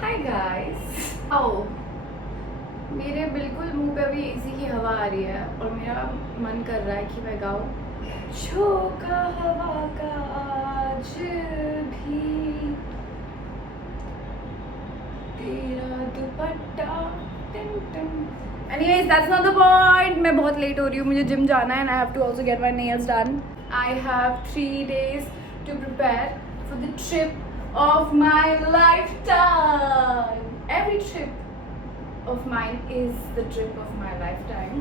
Hi guys. आओ, मेरे बिल्कुल मुंह पे अभी एसी की हवा आ रही है और मेरा मन कर रहा है कि मैं गाऊं झोंका हवा का आज भी तेरा दुपट्टा टिम टिम। Anyways, that's not the point. मैं बहुत लेट हो रही हूँ, मुझे जिम जाना है and I have to also get my nails done. I have 3 days to prepare for the trip of my lifetime. Every trip of mine is the trip of my lifetime.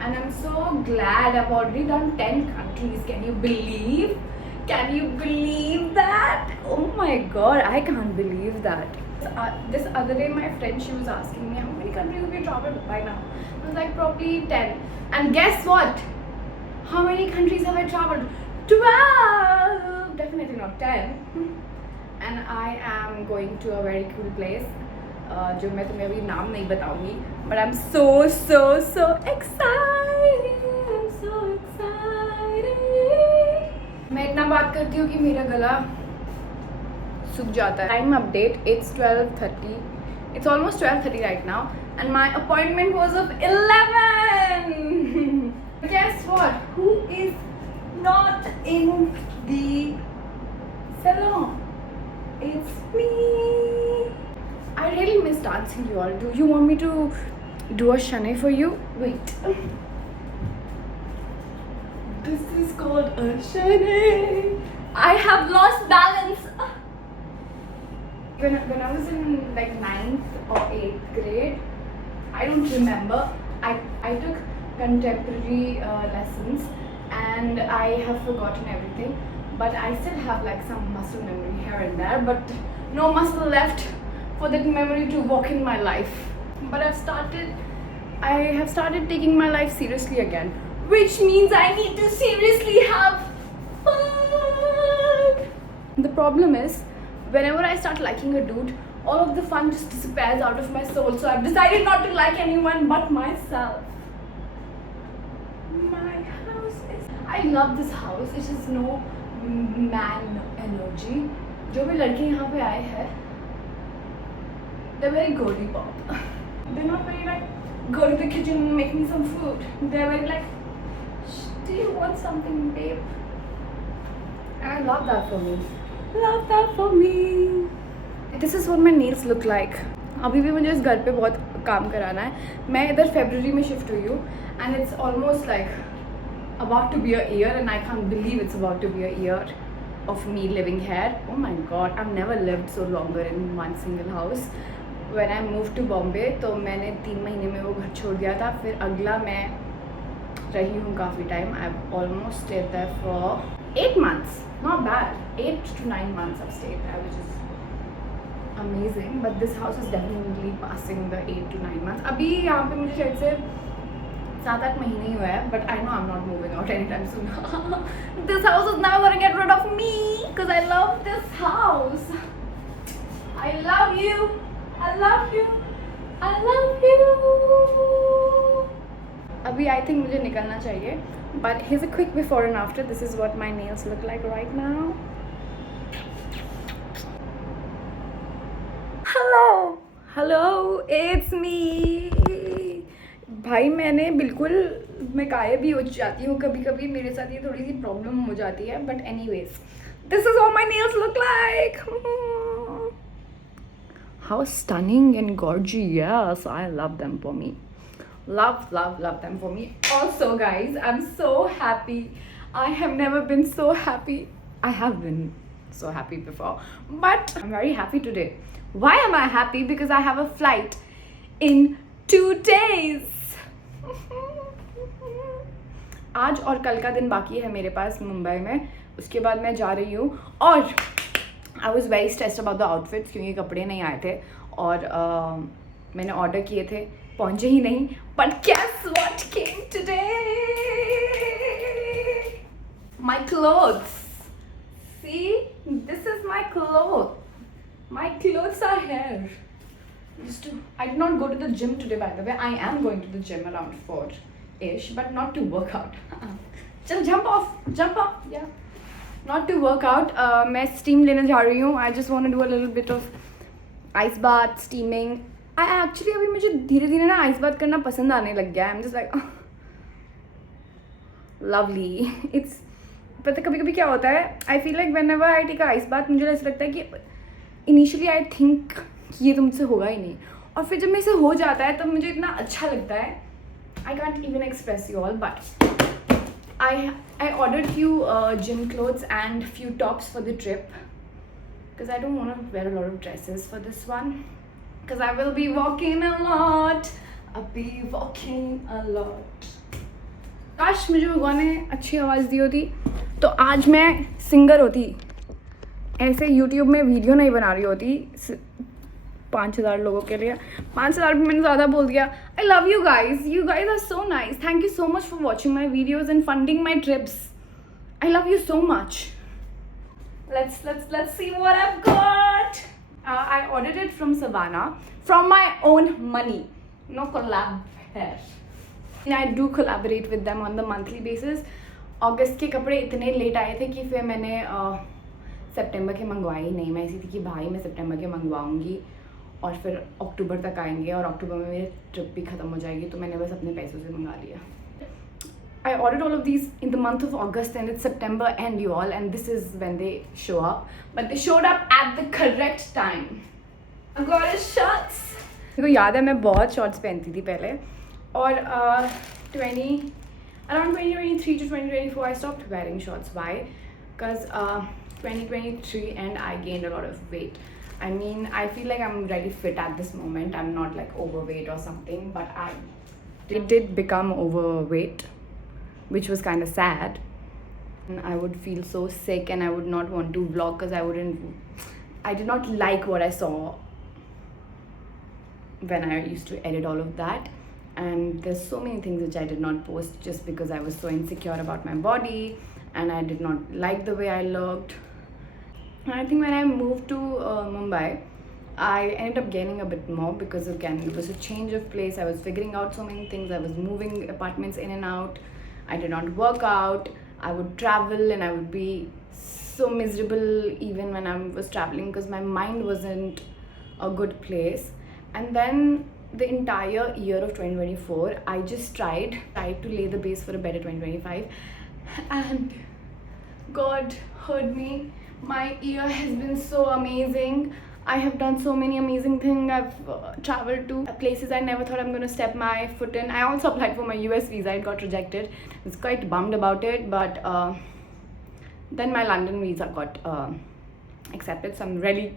And I'm so glad I've already done 10 countries. Can you believe? Can you believe that? Oh my god, I can't believe that. This other day, my friend, she was asking me, how many countries have you traveled by now? I was like, probably 10. And guess what? How many countries have I traveled? 12! Definitely not 10. And I am going to a very cool place. जो मैं तुम्हें अभी नाम नहीं बताऊंगी, but I'm so excited. I'm so excited. मैं इतना बात करती हूँ कि मेरा गला सूख जाता है. Time update. It's 12:30. It's almost 12:30 right now, and my appointment was of 11. Guess what? Who is not in the salon? It's me. I really miss dancing, you all. Do you want me to do a shane for you? Wait. This is called a shane. I have lost balance. When I was in like 9th or 8th grade, I don't remember. I took contemporary lessons and I have forgotten everything. But I still have like some muscle memory here and there. But no muscle left for that memory to walk in my life. But I have started taking my life seriously again, which means I need to seriously have fun. The problem is, whenever I start liking a dude, all of the fun just disappears out of my soul. So I've decided not to like anyone but myself. My house is... I love this house. It has no man energy. जो भी लड़के यहाँ पे आए हैं, they're very girly pop. They're not very like, go to the kitchen and make me some food. They're very like, do you want something, babe? And I love that for me. Love that for me. This is what my nails look like. अभी भी मुझे इस घर पे बहुत काम कराना है. मैं इधर फरवरी में शिफ्ट हुई हूँ and it's almost like about to be a year and I can't believe it's about to be a year of me living here. Oh my god, I've never lived so longer in one single house. When I moved to Bombay, तो मैंने 3 महीने में वो घर छोड़ दिया था. फिर अगला मैं रही हूँ काफ़ी time. I've almost stayed there for 8 months. Not bad. 8 to 9 months I've stayed there, which is amazing. But this house is definitely passing the 8 to 9 months. अभी यहाँ पे मुझे शायद से 7-8 महीने ही हुआ है. But I know I'm not moving out anytime soon. This house is never gonna get rid of me because I love this house. I love you. I love you. I love you. अभी I think मुझे निकलना चाहिए. But here's a quick before and after. This is what my nails look like right now. Hello, it's me. भाई मैंने बिल्कुल मैं गायब भी हो जाती हूँ कभी कभी. मेरे साथ ये थोड़ी सी प्रॉब्लम हो जाती है. But anyways, this is what my nails look like. How stunning and gorgeous. I love them for me. Love them for me. Also guys, I'm so happy. I have never been so happy. I have been so happy before, but I'm very happy today. Why am I happy? Because I have a flight in 2 days. आज और कल का दिन बाकी है मेरे पास मुंबई में. उसके बाद मैं जा रही हूँ और I was very stressed about the outfits क्योंकि कपड़े नहीं आए थे और मैंने ऑर्डर किए थे, पहुँचे ही नहीं. But guess what came today? My clothes. See, this is my clothes. My clothes are here. I did not go to the gym today, by the way. I am going to the gym around 4-ish, but not to work out. Chal, jump off. Yeah. Not to work out. मैं steam लेने जा रही हूँ. I just want to do a little bit of ice bath, steaming. I actually अभी मुझे धीरे धीरे ना आइस बाथ करना पसंद आने लग गया है. I am just like lovely. It's पता कभी कभी क्या होता है, I feel like whenever I take ice bath मुझे ऐसा लगता है कि इनिशियली आई थिंक कि ये तो मुझसे होगा ही नहीं, और फिर जब मेरे से हो जाता है तब मुझे इतना अच्छा लगता है. I can't even express you all. But I ordered few gym clothes and few tops for the trip because I don't want to wear a lot of dresses for this one because I will be walking a lot. I'll be walking a lot. काश मुझे भगवान ने अच्छी आवाज़ दी होती तो आज मैं सिंगर होती, ऐसे यूट्यूब में वीडियो नहीं बना रही होती 5,000 लोगों के लिए. 5,000 भी मैंने ज़्यादा बोल दिया. I love you guys are so nice. Thank you so much for watching my videos and funding my trips. I love you so much. Let's see what I've got. I ordered it from Savannah from my own money. No collab here. And I do collaborate with them on the monthly basis. अगस्त के कपड़े इतने late आए थे कि फिर मैंने सितंबर के मंगवाए ही नहीं. मैं ऐसी थी कि भाई मैं सितंबर के मंगवाऊंगी और फिर अक्टूबर तक आएंगे और अक्टूबर में मेरी ट्रिप भी ख़त्म हो जाएगी, तो मैंने बस अपने पैसों से मंगा लिया. I ordered all of these in the month of August and it's September end you all, and this is when they show up. But they showed up at the correct time. I got a shorts. मेरे को याद है मैं बहुत shorts पहनती थी पहले, और around 2023 to 2024 I stopped wearing shorts. Why? Because 2023 and I gained a lot of weight. I mean, I feel like I'm really fit at this moment. I'm not like overweight or something, but I did become overweight, which was kind of sad. And I would feel so sick and I would not want to vlog because I did not like what I saw when I used to edit all of that. And there's so many things which I did not post just because I was so insecure about my body and I did not like the way I looked. And I think when I moved to Mumbai, I ended up gaining a bit more because again it was a change of place. I was figuring out so many things. I was moving apartments in and out. I did not work out. I would travel and I would be so miserable even when I was traveling because my mind wasn't a good place. And then the entire year of 2024, I just tried to lay the base for a better 2025. And God heard me. My year has been so amazing. I have done so many amazing things. I've traveled to places I never thought I'm going to step my foot in. I also applied for my US visa. It got rejected. I was quite bummed about it, but then my London visa got accepted. So I'm really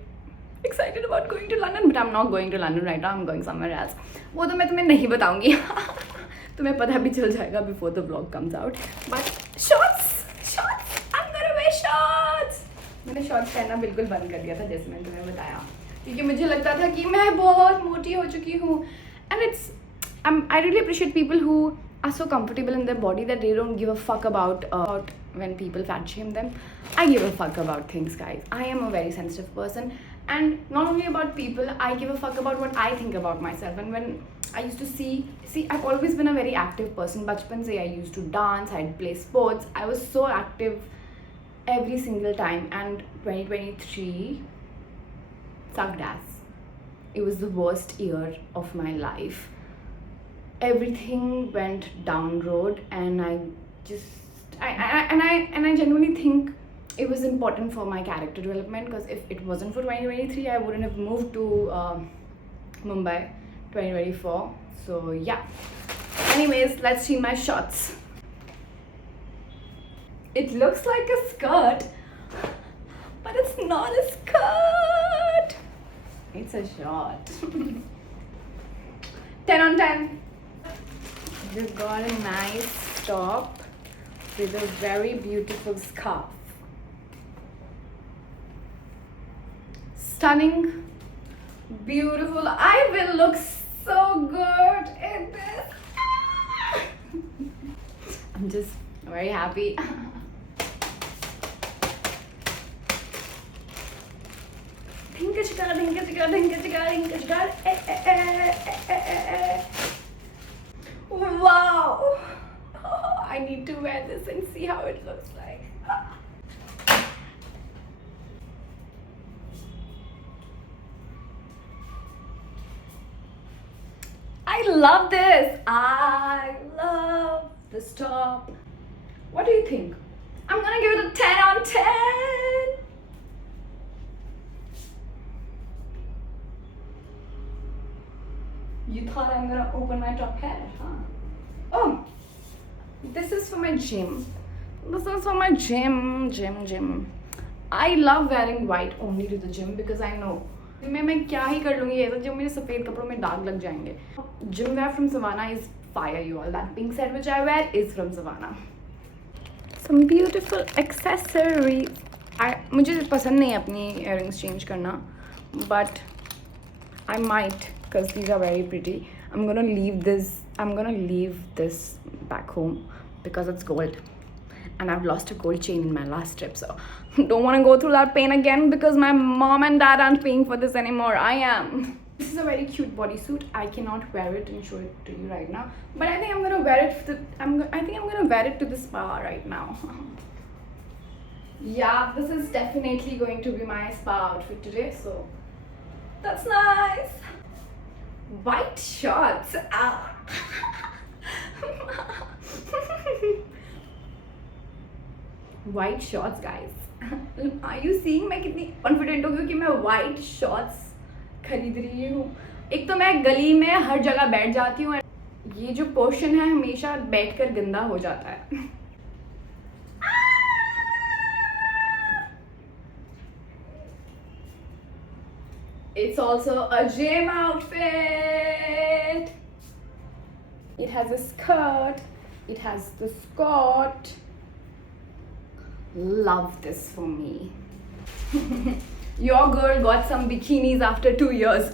excited about going to London, but I'm not going to London right now. I'm going somewhere else. वो तो मैं तुम्हें नहीं बताऊंगी. तुम्हें पता भी चल जाएगा before the vlog comes out. But shorts. I'm gonna wear shorts. मैंने शॉर्ट्स पहनना बिल्कुल बंद कर दिया था जैसे मैंने तुम्हें बताया, क्योंकि मुझे लगता था कि मैं बहुत मोटी हो चुकी हूँ. And I really appreciate people who are so comfortable in their body that they don't give a fuck about when people fat shame them. I give a fuck about things, guys. I am a very sensitive person, and not only about people, I give a fuck about what I think about myself. And when I used to see I've always been a very active person. बचपन से I used to dance, I'd play sports. I was so active every single time, and 2023 sucked ass. It was the worst year of my life. Everything went down road, and I genuinely think it was important for my character development, because if it wasn't for 2023 I wouldn't have moved to Mumbai 2024. So yeah, anyways, let's see my shots. It looks like a skirt, but it's not a skirt. It's a short. 10 on 10. We've got a nice top with a very beautiful scarf. Stunning, beautiful. I will look so good in this. I'm just very happy. Wow! I need to wear this and see how it looks like. love this. I love this top. What do you think? I'm gonna give it a 10 on 10. You thought I'm gonna open my top head, huh? Oh, this is for my gym. This is for my gym. I love wearing white only to the gym because I know मैं क्या ही कर लूँगी ये तो जब मेरे सफ़ेद कपड़ों में दाग लग जाएंगे. Gym wear from Savannah is fire, you all. That pink set which I wear is from Savannah. Some beautiful accessories. मुझे पसंद नहीं है अपनी earrings change करना, but I might because these are very pretty. I'm gonna leave this back home because it's gold. And I've lost a gold chain in my last trip, so don't want to go through that pain again because my mom and dad aren't paying for this anymore. I am. This is a very cute bodysuit. I cannot wear it and show it to you right now, but I think I'm gonna wear it. I think I'm gonna wear it to the spa right now. Yeah, this is definitely going to be my spa outfit today. So that's nice. White shorts. Ah. White shorts, guys. Are you seeing मैं कितनी confident हो गई कि मैं white shorts खरीद रही हूँ. एक तो मैं गली में हर जगह बैठ जाती हूँ. ये जो पोर्शन है हमेशा बैठकर गंदा हो जाता है. It's also a gym outfit. It has a skirt. It has the skirt. Love this for me. Your girl got some bikinis after 2 years.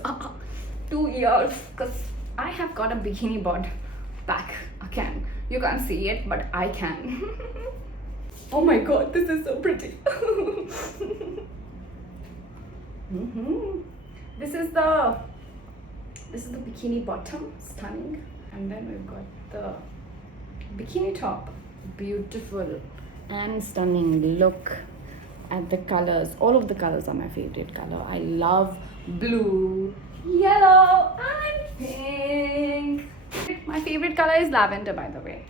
2 years, because I have got a bikini bod back again. You can't see it, but I can. Oh my god, this is so pretty. This is the bikini bottom, stunning, and then we've got the bikini top, beautiful and stunning. Look at the colors. All of the colors are my favorite color. I love blue, yellow and pink. My favorite color is lavender, by the way.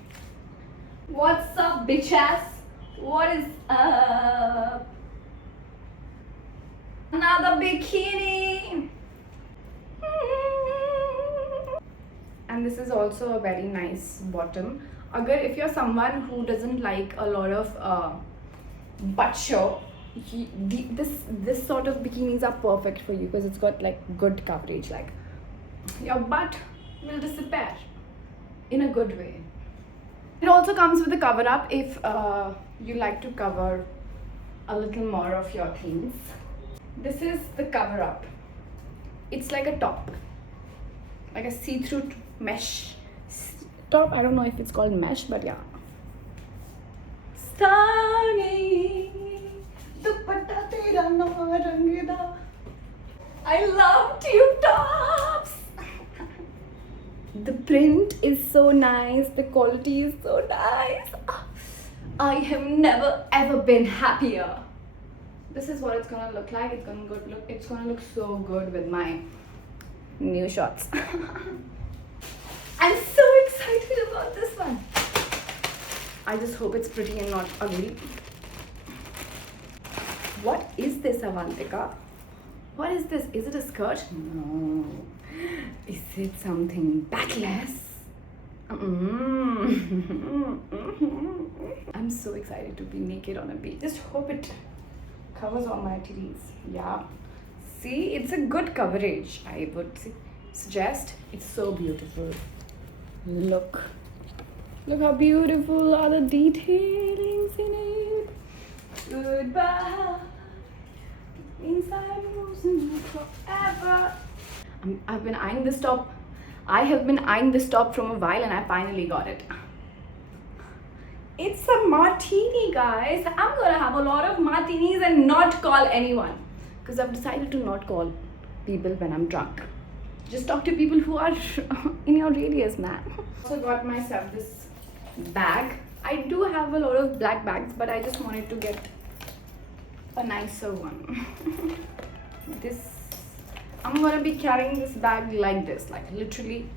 What's up, bitches? What is up? Another bikini. And this is also a very nice bottom. If you're someone who doesn't like a lot of butt show, this sort of bikinis are perfect for you because it's got like good coverage. Like your butt will disappear in a good way. It also comes with a cover up if you like to cover a little more of your things. This is the cover up. It's like a top, like a see-through mesh top. I don't know if it's called mesh, but yeah. Stunning. Dupatta tera narangida. I love tube tops. The print is so nice. The quality is so nice. I have never ever been happier. This is what it's gonna look like. It's gonna look so good with my new shorts. I'm so excited about this one. I just hope it's pretty and not ugly. What is this, Avantika? What is this? Is it a skirt? No. Is it something backless? I'm so excited to be naked on a beach. Just hope it covers all my titties. Yeah. See, it's a good coverage. I would suggest. It's so beautiful. Look how beautiful are the detailings in it. Goodbye. Inside losing forever. I have been eyeing this top from a while and I finally got it. It's a martini, guys. I'm gonna have a lot of martinis and not call anyone because I've decided to not call people when I'm drunk. Just talk to people who are in your radius, man. Also got myself this bag. I do have a lot of black bags, but I just wanted to get a nicer one. I'm gonna be carrying this bag like this, like literally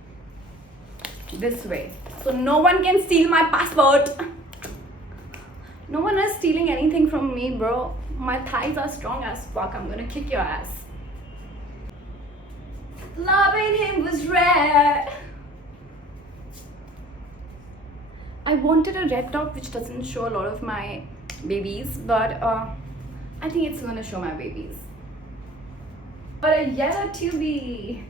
this way. So no one can steal my passport. No one is stealing anything from me, bro. My thighs are strong as fuck. I'm gonna kick your ass. Loving him was rare. I wanted a red top which doesn't show a lot of my babies, but I think it's gonna show my babies. But a yellow tubie.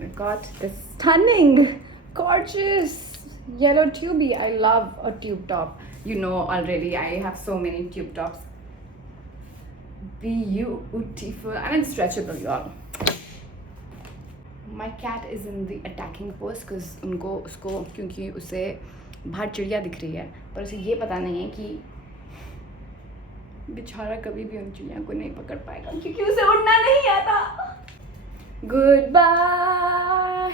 I got this stunning, gorgeous yellow tubie. I love a tube top. You know already, I have so many tube tops. Beautiful, and it's stretchable, y'all. My cat is in the attacking pose because उसको क्योंकि उसे बाहर चिड़िया दिख रही है, पर उसे ये पता नहीं है कि बेचारा कभी भी उन चिड़िया को नहीं पकड़ पाएगा क्योंकि उसे उड़ना नहीं आता. Goodbye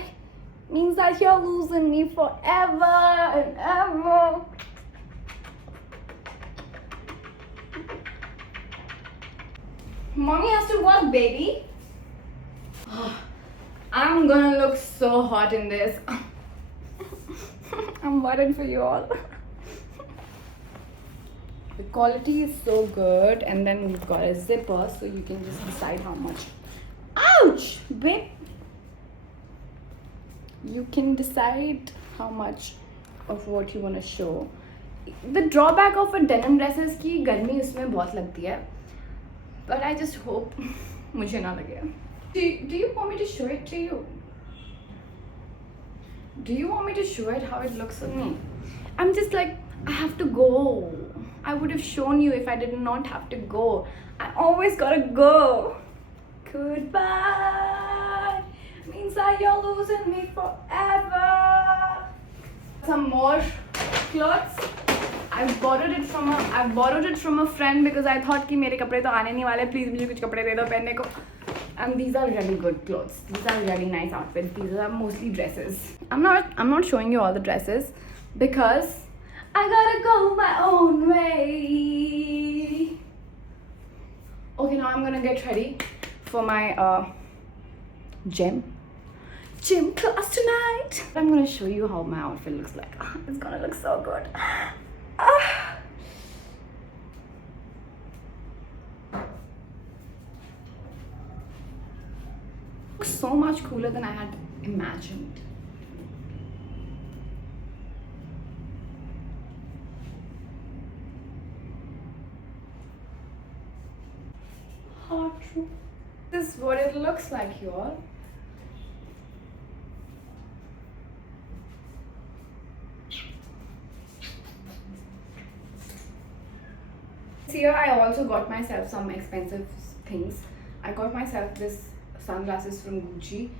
means that you're losing me forever and ever. Mommy has to work, baby. I'm gonna look so hot in this. I'm worried for you all. The quality is so good, and then we've got a zipper so you can just decide how much. Ouch! Babe! You can decide how much of what you want to show. The drawback of a denim dress is कि गर्मी उसमें बहुत लगती है. But I just hope मुझे ना लगे. Do you want me to show it to you? Do you want me to show it how it looks on me? I'm just like, I have to go. I would have shown you if I did not have to go. I always gotta go. Goodbye means that you're losing me forever. Some more clothes. I borrowed it from a friend because I thought कि मेरे कपड़े तो आने नहीं वाले, please मुझे कुछ कपड़े दे दो पहनने को. And these are really good clothes. These are really nice outfits. These are mostly dresses. I'm not showing you all the dresses because I gotta go my own way. Okay, now I'm gonna get ready for my gym class tonight. I'm gonna show you how my outfit looks like. It's gonna look so good. Looks so much cooler than I had imagined. True. This is what it looks like, y'all. Here I also got myself some expensive things. I got myself this sunglasses from Gucci.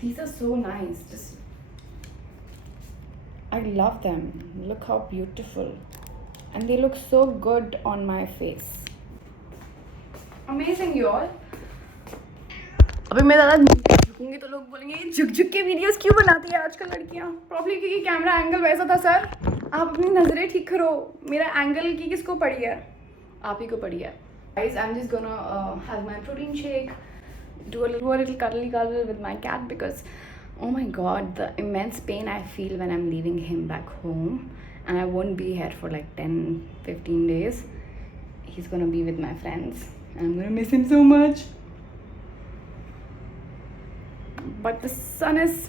These are so nice. I love them. Look how beautiful. And they look so good on my face. Amazing, y'all. अभी मैं ज़्यादा झुकूंगी तो लोग बोलेंगे झुक के videos क्यों बनाती है आजकल लड़कियाँ. प्रॉब्ली क्योंकि कैमरा एंगल वैसा था. सर आप अपनी नज़रें ठीक करो. मेरा एंगल की किसको पड़ी है? आप ही को पड़ी है. Guys, I'm just gonna have my protein shake, do a little cuddle with my cat because oh my god, the immense pain I feel when I'm leaving him back home and I won't be here for like 10-15 days. He's gonna be with my friends and I'm gonna miss him so much. But the sun is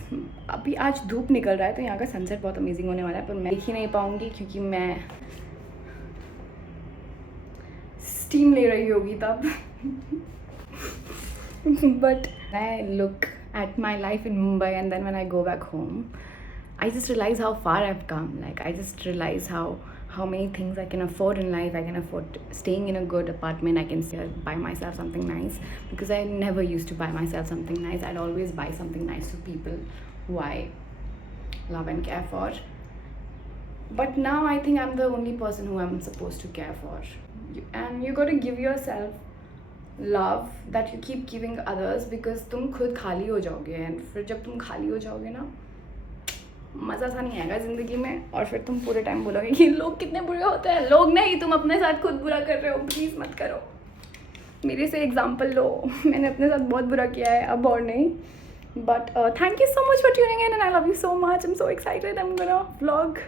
अभी आज धूप निकल रहा है तो यहाँ का sunset बहुत अमेजिंग होने वाला है, पर मैं देख ही नहीं पाऊँगी क्योंकि मैं स्टीम ले रही होगी तब. But I look at my life in Mumbai and then when I go back home, I just realize how far I've come. Like I just realize how many things I can afford in life. I can afford staying in a good apartment. I can buy myself something nice because I never used to buy myself something nice. I'd always buy something nice to people who I love and care for. But now I think I'm the only person who I'm supposed to care for. And you got to give yourself love that you keep giving others because तुम खुद खाली हो जाओगे and फिर जब तुम खाली हो जाओगे ना मज़ा सा नहीं आएगा ज़िंदगी में और फिर तुम पूरे टाइम बोलोगे कि लोग कितने बुरे होते हैं. लोग नहीं, तुम अपने साथ खुद बुरा कर रहे हो. प्लीज़ मत करो. मेरे से एग्जांपल लो. मैंने अपने साथ बहुत बुरा किया है अब और नहीं. But thank you so much for tuning in and I love you so much. I'm so excited. I'm gonna vlog.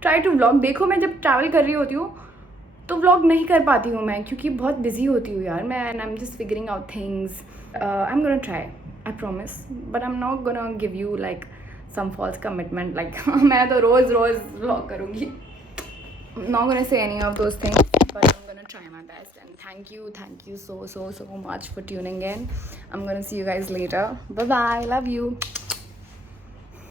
Try to vlog. देखो मैं जब travel कर रही होती हूँ तो vlog नहीं कर पाती हूँ मैं क्योंकि बहुत busy होती हूँ यार मैं and I'm just figuring out things. I'm gonna try. I promise. But I'm not gonna give you like some false commitment like मैं तो रोज़ vlog करूँगी. I'm not gonna say any of those things, but I'm gonna try my best. And thank you so much for tuning in. I'm gonna see you guys later. Bye bye. Love you.